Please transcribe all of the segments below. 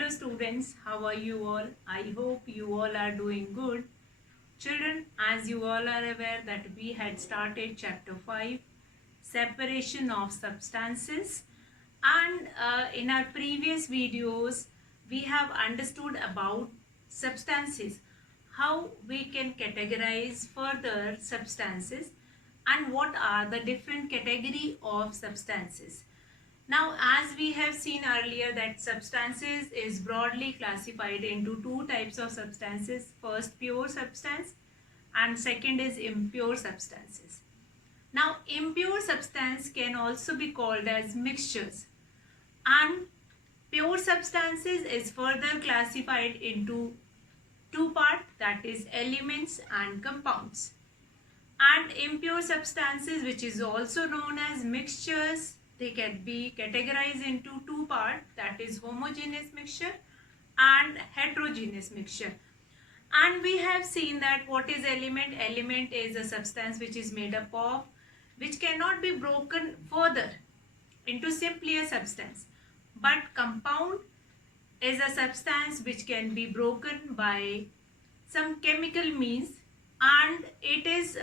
Hello students, how are you all? I hope you all are doing good. Children, as you all are aware that we had started chapter 5, separation of substances, and in our previous videos we have understood about substances, how we can categorize further substances and what are the different category of substances. Now, as we have seen earlier that substances is broadly classified into two types of substances. First, pure substance, and second is impure substances. Now, impure substance can also be called as mixtures, and pure substances is further classified into two parts, that is elements and compounds. And impure substances, which is also known as mixtures, they can be categorized into two parts, that is homogeneous mixture and heterogeneous mixture. And we have seen that what is element? Element is a substance which is made up of, which cannot be broken further into simply a substance. But compound is a substance which can be broken by some chemical means, and it is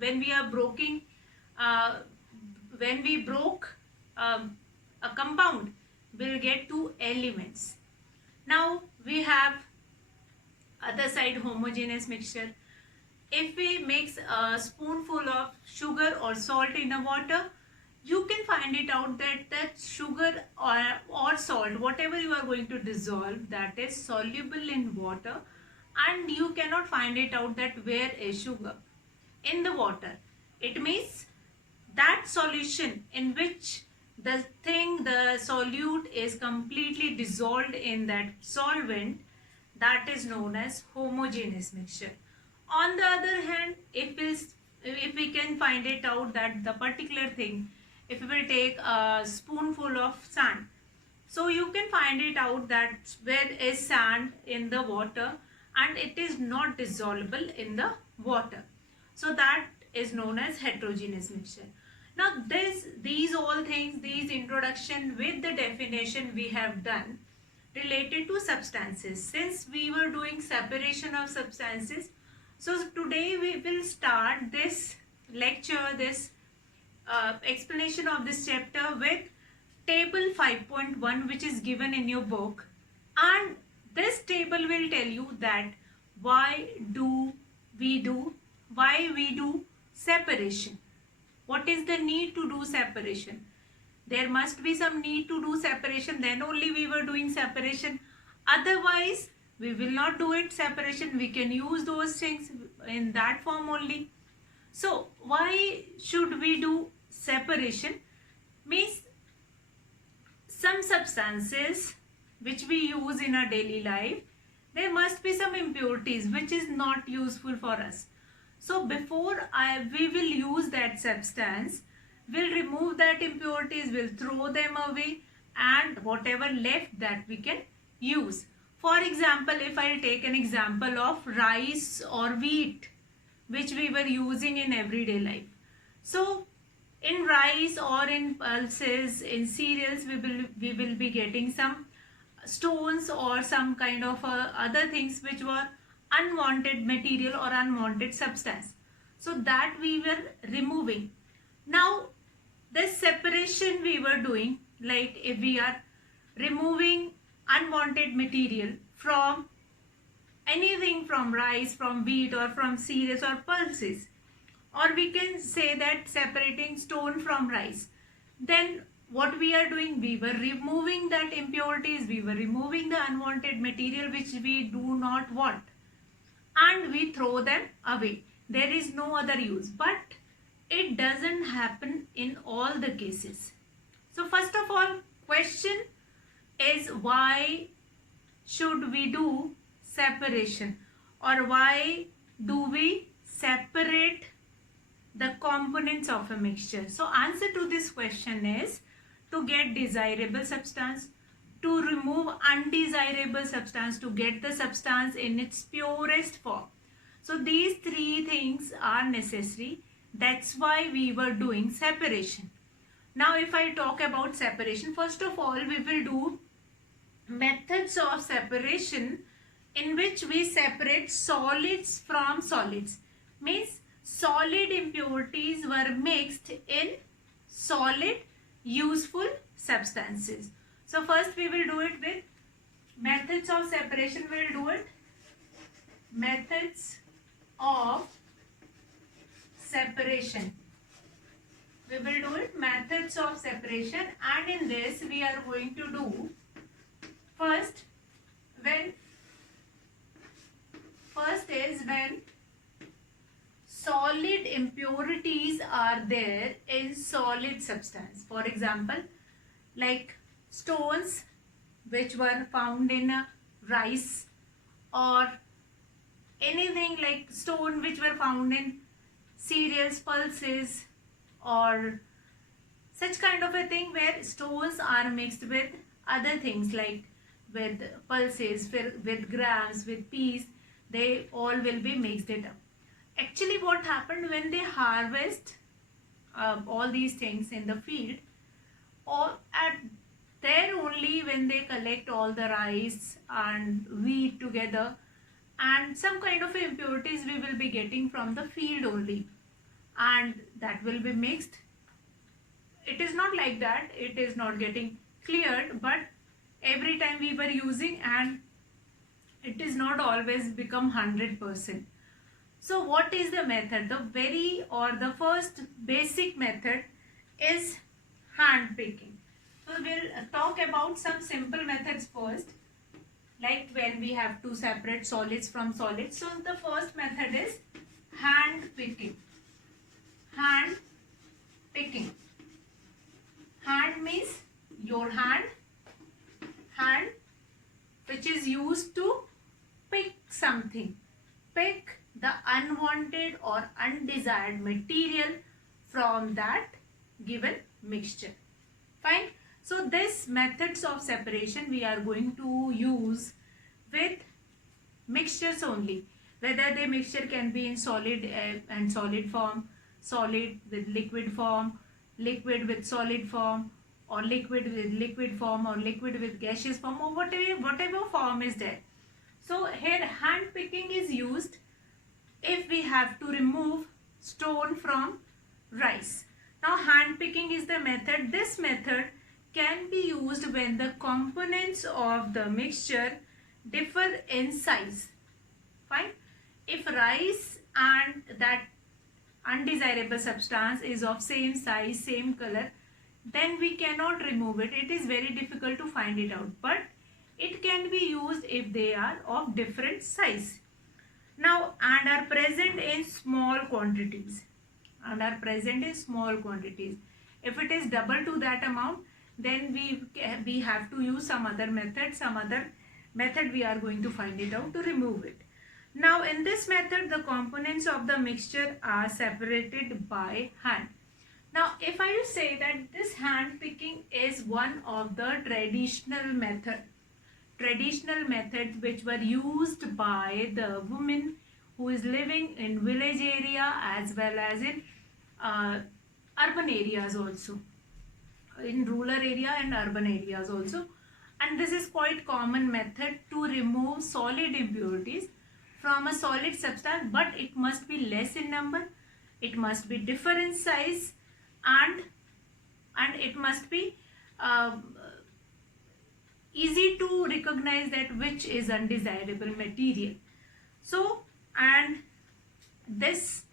when we are broking when we broke a compound, we'll get two elements. Now we have other side, homogeneous mixture. If we mix a spoonful of sugar or salt in a water, you can find it out that that sugar or salt, whatever you are going to dissolve, that is soluble in water, and you cannot find it out that where is sugar in the water. It means that solution in which the solute is completely dissolved in that solvent, that is known as homogeneous mixture. On the other hand, if we can find it out that the particular thing, if we will take a spoonful of sand, so you can find it out that where is sand in the water and it is not dissolvable in the water. So that is known as heterogeneous mixture. Now these all things, these introduction with the definition we have done related to substances. Since we were doing separation of substances, so today we will start this lecture, this explanation of this chapter with table 5.1, which is given in your book. And this table will tell you that why we do separation. What is the need to do separation? There must be some need to do separation, then only we were doing separation. Otherwise, we will not do it separation. We can use those things in that form only. So, why should we do separation? Means some substances which we use in our daily life, there must be some impurities which is not useful for us. So before we will use that substance, we'll remove that impurities, we'll throw them away, and whatever left that we can use. For example, if I take an example of rice or wheat, which we were using in everyday life. So in rice or in pulses, in cereals, we will be getting some stones or some kind of other things which were unwanted material or unwanted substance. So that we were removing. Now this separation we were doing, like if we are removing unwanted material from anything, from rice, from wheat, or from cereals or pulses, or we can say that separating stone from rice, then what we are doing, we were removing that impurities, we were removing the unwanted material which we do not want, and we throw them away. There is no other use. But it doesn't happen in all the cases. So first of all, question is, why should we do separation, or why do we separate the components of a mixture? So answer to this question is to get desirable substance, to remove undesirable substance, to get the substance in its purest form. So these three things are necessary. That's why we were doing separation. Now if I talk about separation, first of all we will do methods of separation in which we separate solids from solids. Means solid impurities were mixed in solid useful substances. So first we will do it with methods of separation. We will do it methods of separation. We will do it methods of separation, and in this we are going to do first is when solid impurities are there in solid substance. For example, like stones which were found in rice, or anything like stone which were found in cereals, pulses, or such kind of a thing where stones are mixed with other things like with pulses, with grams, with peas, they all will be mixed it up. Actually what happened when they harvest all these things in the field, or at there only when they collect all the rice and wheat together, and some kind of impurities we will be getting from the field only, and that will be mixed. It is not like that, it is not getting cleared, but every time we were using, and it is not always become 100%. So what is the method? The first basic method is hand picking. So we'll talk about some simple methods first, like when we have to separate solids from solids. So the first method is hand picking. Hand picking. Hand means your hand which is used to pick something. Pick the unwanted or undesired material from that given mixture. Fine. So this methods of separation we are going to use with mixtures only. Whether the mixture can be in solid and solid form, solid with liquid form, liquid with solid form, or liquid with liquid form, or liquid with gaseous form, or whatever form is there. So here hand picking is used if we have to remove stone from rice. Now hand picking is the method. This method can be used when the components of the mixture differ in size. Fine. If rice and that undesirable substance is of same size, same color, then we cannot remove it. It is very difficult to find it out, but it can be used if they are of different size. Now, and are present in small quantities. And are present in small quantities. If it is double to that amount, then we have to use some other method we are going to find it out to remove it. Now in this method, the components of the mixture are separated by hand. Now if I say that this hand picking is one of the traditional methods which were used by the women who is living in village area as well as in urban areas also, in rural area and urban areas also. And this is quite common method to remove solid impurities from a solid substance, but it must be less in number, it must be different in size, and it must be easy to recognize that which is undesirable material. So, and this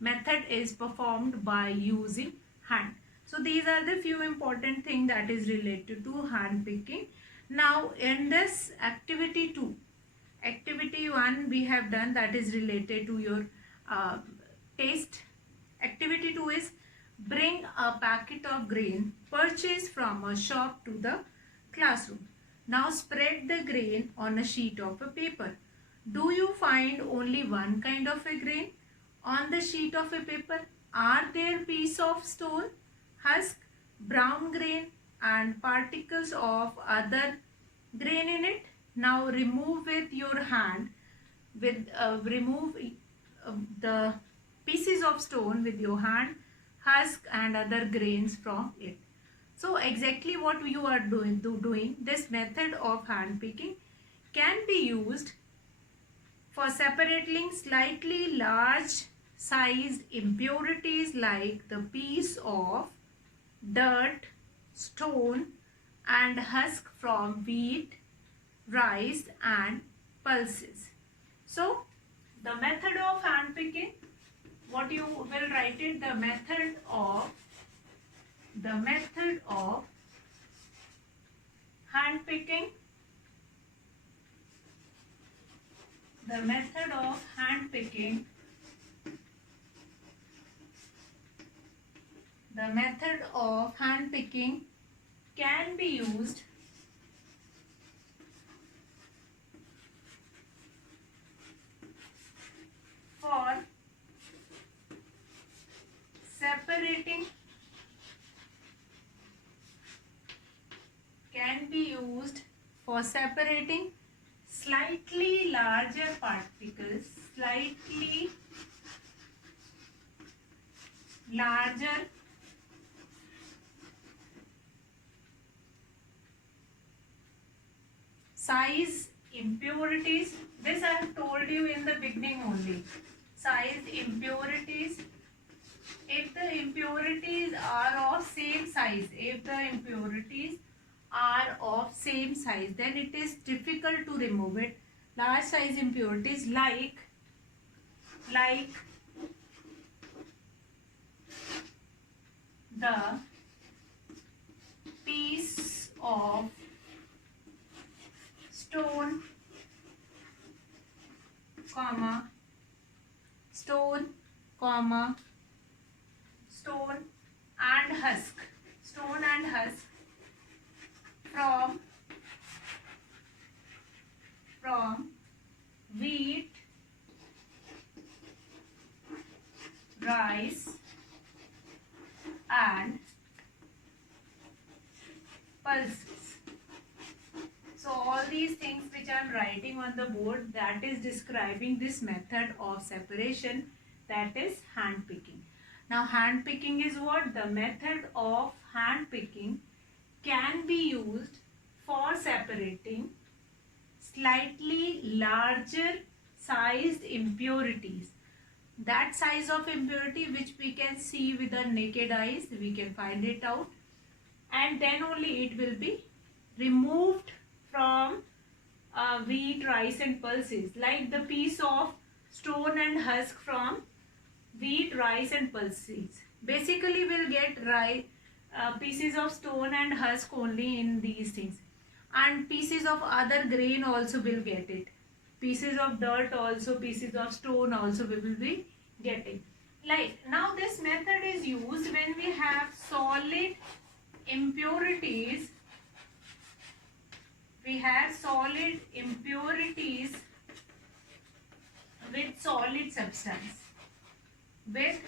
method is performed by using hand. So these are the few important things that is related to hand picking. Now in this activity 2, activity 1 we have done, that is related to your taste. Activity 2 is bring a packet of grain purchased from a shop to the classroom. Now spread the grain on a sheet of a paper. Do you find only one kind of a grain on the sheet of a paper? Are there pieces of stone, husk, brown grain and particles of other grain in it? Now remove with your hand, remove the pieces of stone with your hand, husk and other grains from it. So exactly what you are doing, this method of hand picking can be used for separating slightly large sized impurities like the piece of dirt, stone and husk from wheat, rice and pulses. So the method of hand picking, what you will write it, the method of hand picking, the method of hand picking, the method of hand picking can be used for separating, can be used for separating slightly larger particles, slightly larger size impurities. This I have told you in the beginning only. Size impurities. If the impurities are of same size, if the impurities are of same size, then it is difficult to remove it. Large size impurities like the piece of stone, stone and husk, from wheat, rice and pulses. So all these things which I am writing on the board, that is describing this method of separation, that is hand picking. Now hand picking is what? The method of hand picking can be used for separating slightly larger sized impurities. That size of impurity which we can see with our naked eyes, we can find it out, and then only it will be removed from wheat, rice and pulses, like the piece of stone and husk from wheat, rice and pulses. Basically we'll get pieces of stone and husk only in these things, and pieces of other grain also will get it, pieces of dirt also, pieces of stone also we will be getting. Like now this method is used when we have solid impurities, we have solid impurities with solid substance, with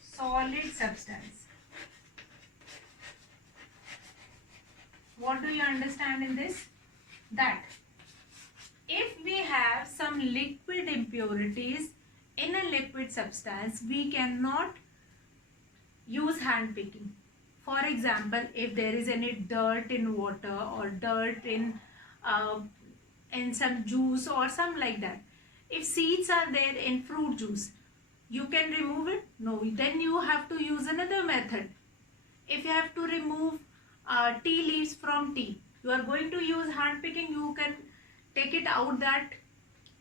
solid substance. What do you understand in this? That if we have some liquid impurities in a liquid substance, we cannot use hand picking. For example, if there is any dirt in water or dirt in some juice or some like that, if seeds are there in fruit juice, you can remove it? No, then you have to use another method. If you have to remove tea leaves from tea, you are going to use hand picking, you can take it out that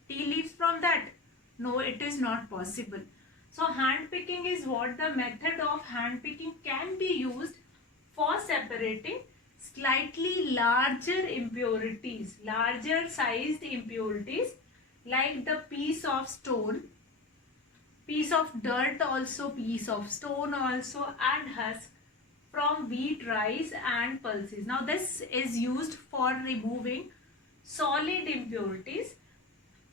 tea leaves from that? No, it is not possible. So hand picking is what? The method of hand picking can be used for separating slightly larger impurities, larger sized impurities, like the piece of stone, piece of dirt also, piece of stone also and husk from wheat, rice and pulses. Now this is used for removing solid impurities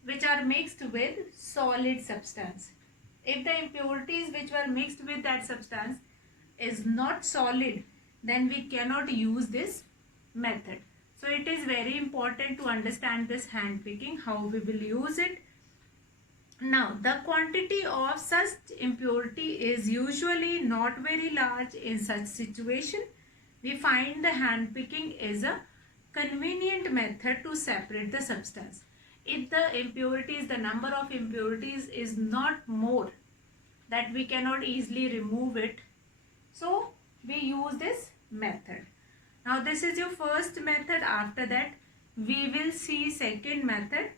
which are mixed with solid substance. If the impurities which were mixed with that substance is not solid, then we cannot use this method. So it is very important to understand this hand picking, how we will use it. Now the quantity of such impurity is usually not very large in such situation. we find the hand picking is a convenient method to separate the substance. If the impurities, the number of impurities is not more, that we cannot easily remove it, so we use this method. Now this is your first method. After that we will see second method,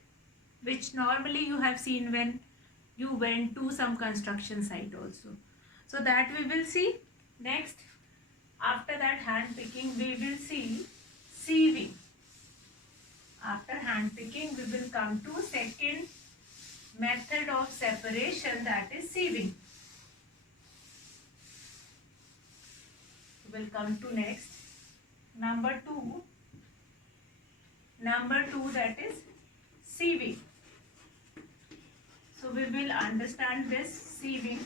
which normally you have seen when you went to some construction site also. So that we will see next. After that hand picking we will see sieving. After hand picking we will come to second method of separation, that is sieving. We will come to next number 2. Number 2, that is sieving. So we will understand this sieving.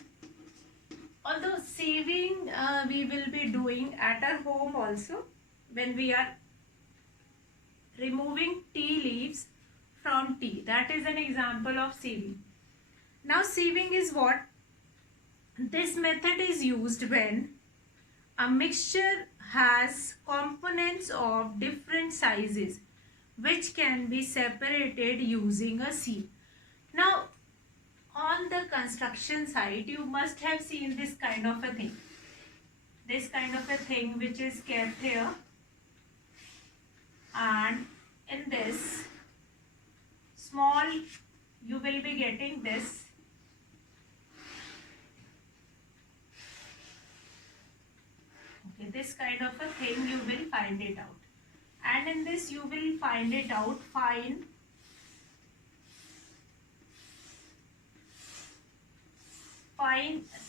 Although sieving we will be doing at our home also, when we are removing tea leaves from tea. That is an example of sieving. Now sieving is what? This method is used when a mixture has components of different sizes which can be separated using a sieve. Now on the construction site you must have seen this kind of a thing. This kind of a thing which is kept here, and in this small you will be getting this. Okay, this kind of a thing you will find it out, and in this you will find it out fine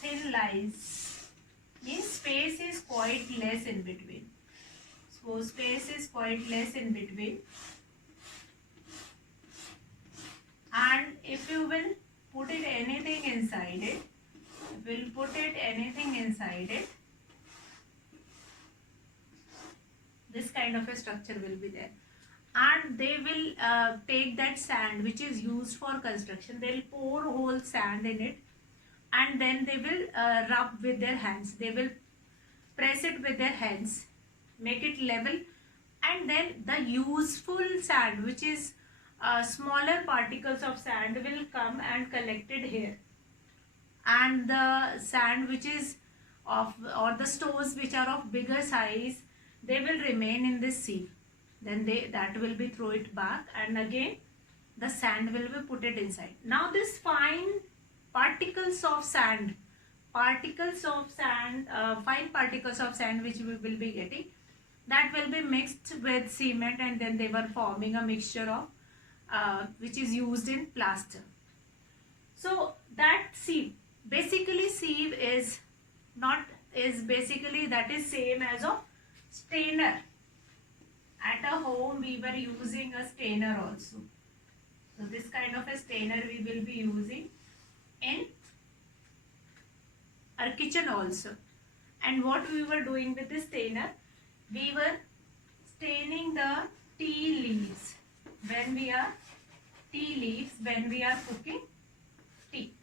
thin lines. Means space is quite less in between. So space is quite less in between, and if you will put it anything inside it, this kind of a structure will be there, and they will take that sand which is used for construction. They will pour whole sand in it, and then they will rub with their hands. They will press it with their hands, make it level, and then the useful sand, which is smaller particles of sand, will come and collected here, and the sand which is of, or the stones which are of bigger size, they will remain in this sieve. Then that will be throw it back, and again the sand will be put it inside. Now this fine particles of sand, fine particles of sand which we will be getting, that will be mixed with cement, and then they were forming a mixture of which is used in plaster. So that sieve, basically sieve is basically that is same as a stainer. At a home we were using a stainer also. So this kind of a stainer we will be using in our kitchen also. And what we were doing with the stainer, we were staining the tea leaves when we are cooking tea.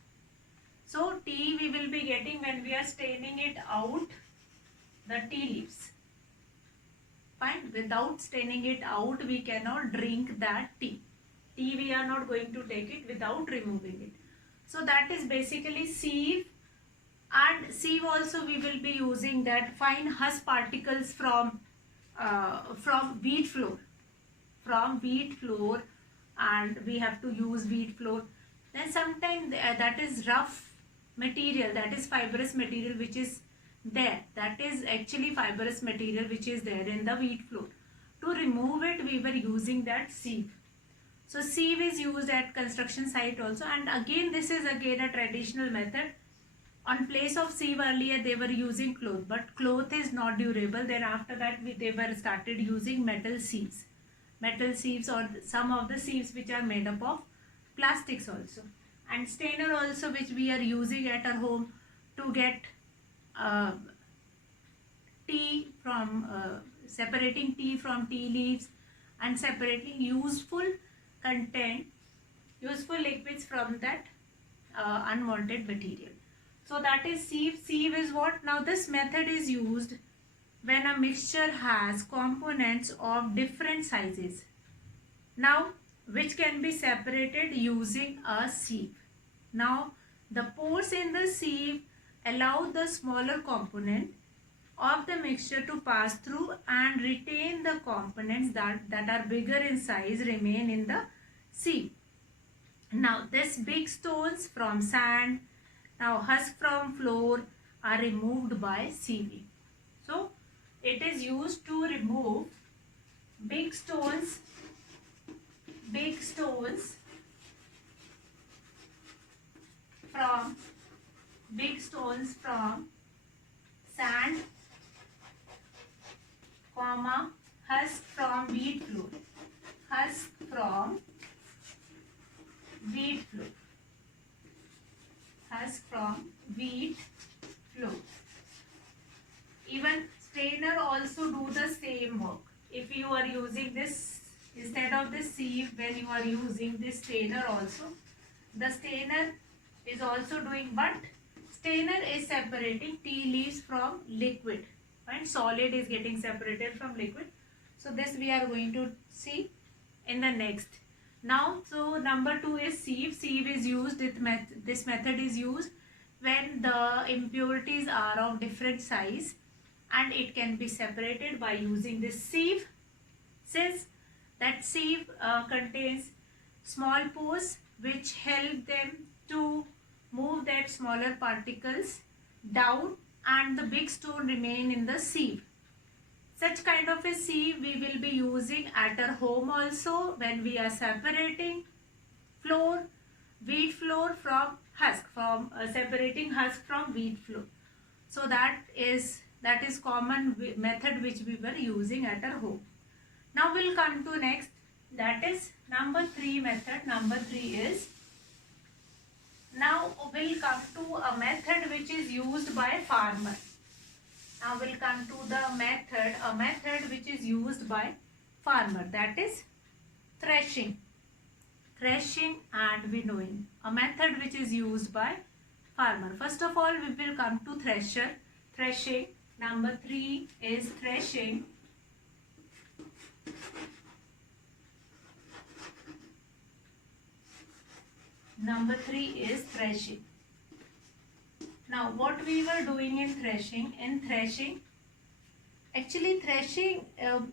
So tea we will be getting when we are staining it out, the tea leaves. Fine. Without staining it out we cannot drink that tea. Tea we are not going to take it without removing it. So that is basically sieve. And sieve also we will be using that fine husk particles from wheat flour. And we have to use wheat flour. Then sometimes that is rough material, that is fibrous material which is there. That is actually fibrous material which is there in the wheat flour. To remove it we were using that sieve. So sieve is used at construction site also, and again this is again a traditional method. On place of sieve earlier they were using cloth, but cloth is not durable. Then after that they were started using metal sieves. Metal sieves, or some of the sieves which are made up of plastics also. And stainer also, which we are using at our home to get tea from separating tea from tea leaves, and separating useful content, useful liquids from that unwanted material. So that is sieve. Sieve is what? Now this method is used when a mixture has components of different sizes. Now, which can be separated using a sieve. Now, the pores in the sieve allow the smaller component of the mixture to pass through and retain the components that are bigger in size remain in the sieve. Now, these big stones from sand, now husk from flour are removed by sieving. So, it is used to remove big stones from sand, comma, husk from wheat flour. Husk from wheat flour. Husk from wheat flour. Even strainer also do the same work. If you are using this instead of this sieve, when you are using this strainer also, the strainer is also doing, but strainer is separating tea leaves from liquid, and solid is getting separated from liquid. So this we are going to see in the next. Now, so number 2 is sieve. Sieve is used, this method is used when the impurities are of different size, and it can be separated by using this sieve. Since that sieve contains small pores which help them to move that smaller particles down, and the big stone remain in the sieve. Such kind of a sieve we will be using at our home also when we are separating flour, wheat flour from husk, separating husk from wheat flour. So that is common method which we were using at our home. Now we'll come to next, that is number 3 method. Number 3 is, now we'll come to a method which is used by farmer. Now we'll come to the method which is used by farmer, that is threshing. Threshing and winnowing, a method which is used by farmer. First of all, we will come to threshing. Number 3 is threshing. Number 3 is threshing. Now, what we were doing in threshing? Actually threshing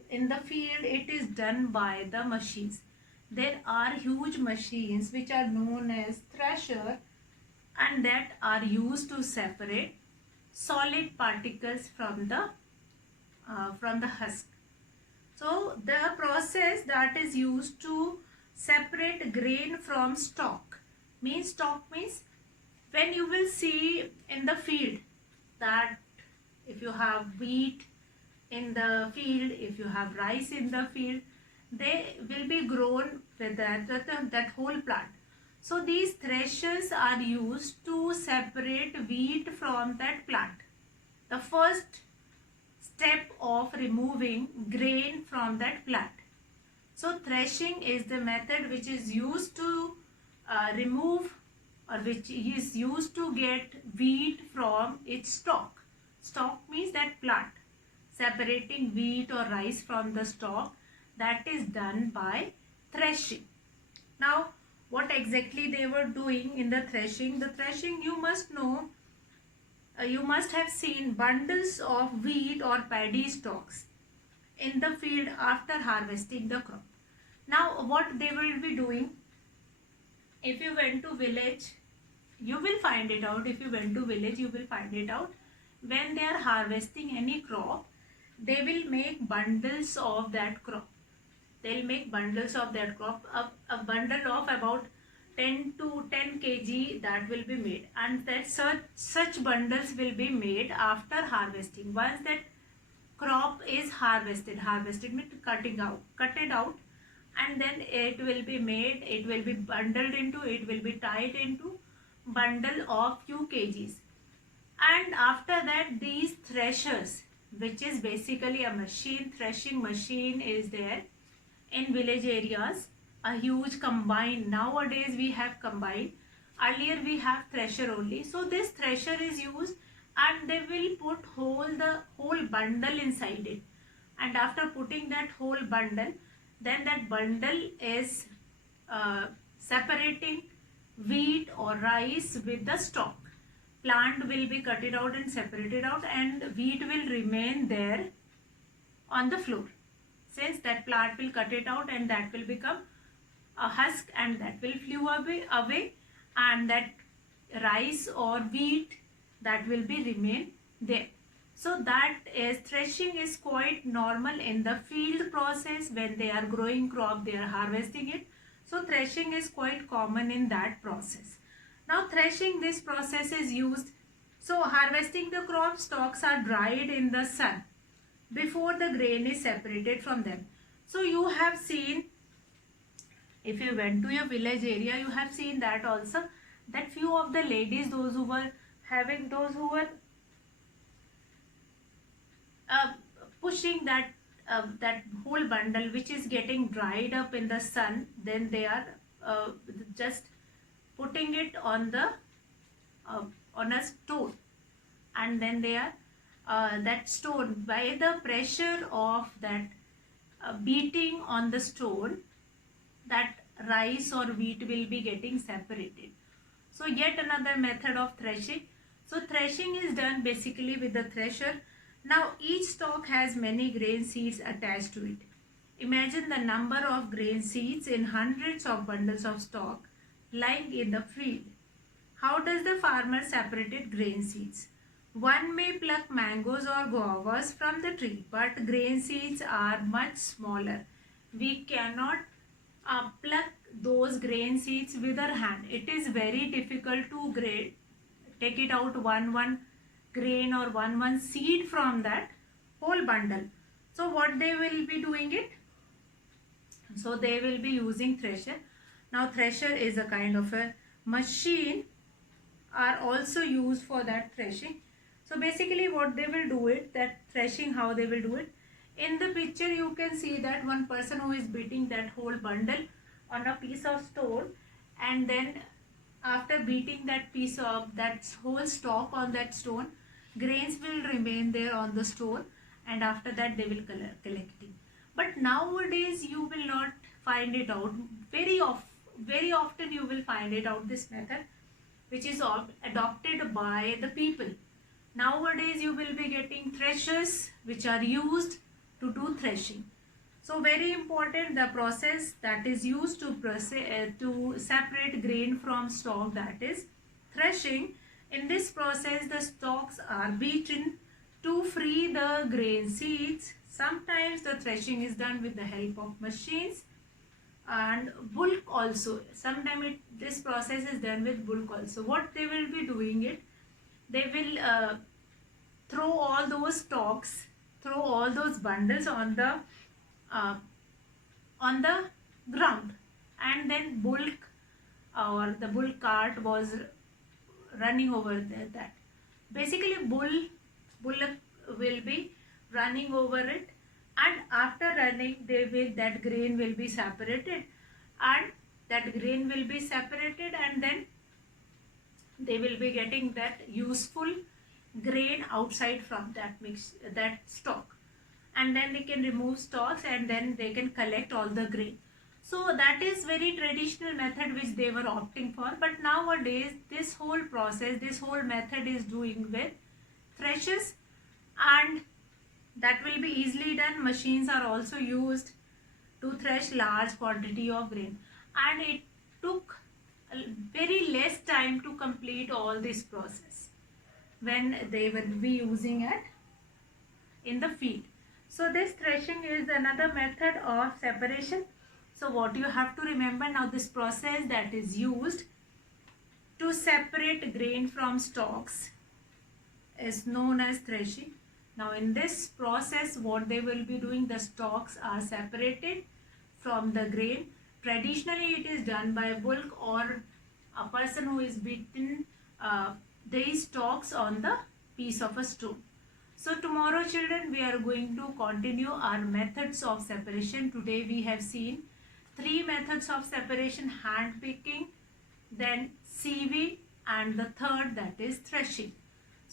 in the field, it is done by the machines. There are huge machines which are known as thresher, and that are used to separate solid particles from the husk. So the process that is used to separate grain from stalk means when you will see in the field that if you have wheat in the field, if you have rice in the field, they will be grown with that whole plant. So these threshers are used to separate wheat from that plant. The first step of removing grain from that plant. So threshing is the method which is used to remove, or which is used to get wheat from its stalk. Stalk means that plant. Separating wheat or rice from the stalk, that is done by threshing. Now, what exactly they were doing in the threshing? The threshing, you must know, you must have seen bundles of wheat or paddy stalks in the field after harvesting the crop. Now, what they will be doing, if you went to village, you will find it out. If you went to village, you will find it out. When they are harvesting any crop, they will make bundles of that crop. They'll make bundles of that crop. A bundle of about 10 kg that will be made, and that such bundles will be made after harvesting. Once that crop is harvested means cut it out, and then it will be made, it will be bundled into, it will be tied into bundle of few kgs. And after that, these threshers, which is basically a machine, threshing machine is there in village areas, a huge combine. Nowadays we have combine, earlier we have thresher only. So this thresher is used and they will put the whole bundle inside it. And after putting that whole bundle, then that bundle is separating wheat or rice with the stalk. Plant will be cut it out and separated out, and wheat will remain there on the floor. Since that plant will cut it out and that will become a husk, and that will flew away, and that rice or wheat, that will be remain there. So that is, threshing is quite normal in the field process. When they are growing crop, they are harvesting it. So threshing is quite common in that process. Now threshing, this process is used. So harvesting the crop, stalks are dried in the sun before the grain is separated from them. So you have seen, if you went to your village area, you have seen that also, that few of the ladies, those who were pushing that whole bundle which is getting dried up in the sun, then they are just putting it on the on a stone, and then they are that stone, by the pressure of that beating on the stone, that rice or wheat will be getting separated. So yet another method of threshing. So threshing is done basically with the thresher. Now each stalk has many grain seeds attached to it. Imagine the number of grain seeds in hundreds of bundles of stalk lying in the field. How does the farmer separate grain seeds? One may pluck mangoes or guavas from the tree, but grain seeds are much smaller. We cannot pluck those grain seeds with our hand. It is very difficult to take it out one grain or one seed from that whole bundle. So what they will be doing it? So they will be using thresher. Now thresher is a kind of a machine, are also used for that threshing. So basically what they will do it, that threshing, how they will do it. In the picture you can see that one person who is beating that whole bundle on a piece of stone, and then after beating that piece of that whole stalk on that stone, grains will remain there on the stone, and after that they will collect it. But nowadays you will not find it out. Very often you will find it out, this method, which is adopted by the people. Nowadays you will be getting threshers which are used to do threshing. So very important, the process that is used to separate grain from stalk, that is threshing. In this process the stalks are beaten to free the grain seeds. Sometimes the threshing is done with the help of machines and bulk also. Sometimes this process is done with bulk also. What they will be doing it, they will throw all those stalks, throw all those bundles on the ground, and then bulk or the bull cart was running over there. That basically bullock will be running over it, and after running that grain will be separated, and then they will be getting that useful grain outside from that stalk, and then they can remove stalks, and then they can collect all the grain. So that is very traditional method which they were opting for. But nowadays this whole process, this whole method is doing with threshers, and that will be easily done. Machines are also used to thresh large quantity of grain, and it took very less time to complete all this process when they will be using it in the field. So this threshing is another method of separation. So what you have to remember now, this process that is used to separate grain from stalks is known as threshing. Now in this process what they will be doing, the stalks are separated from the grain. Traditionally it is done by bulk or a person who is beaten these stalks on the piece of a stone. So tomorrow children, we are going to continue our methods of separation. Today we have seen 3 methods of separation: hand picking, then sieving, and the third, that is threshing.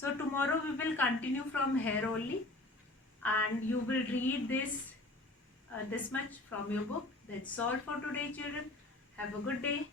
So tomorrow we will continue from here only, and you will read this much from your book. That's all for today, children. Have a good day.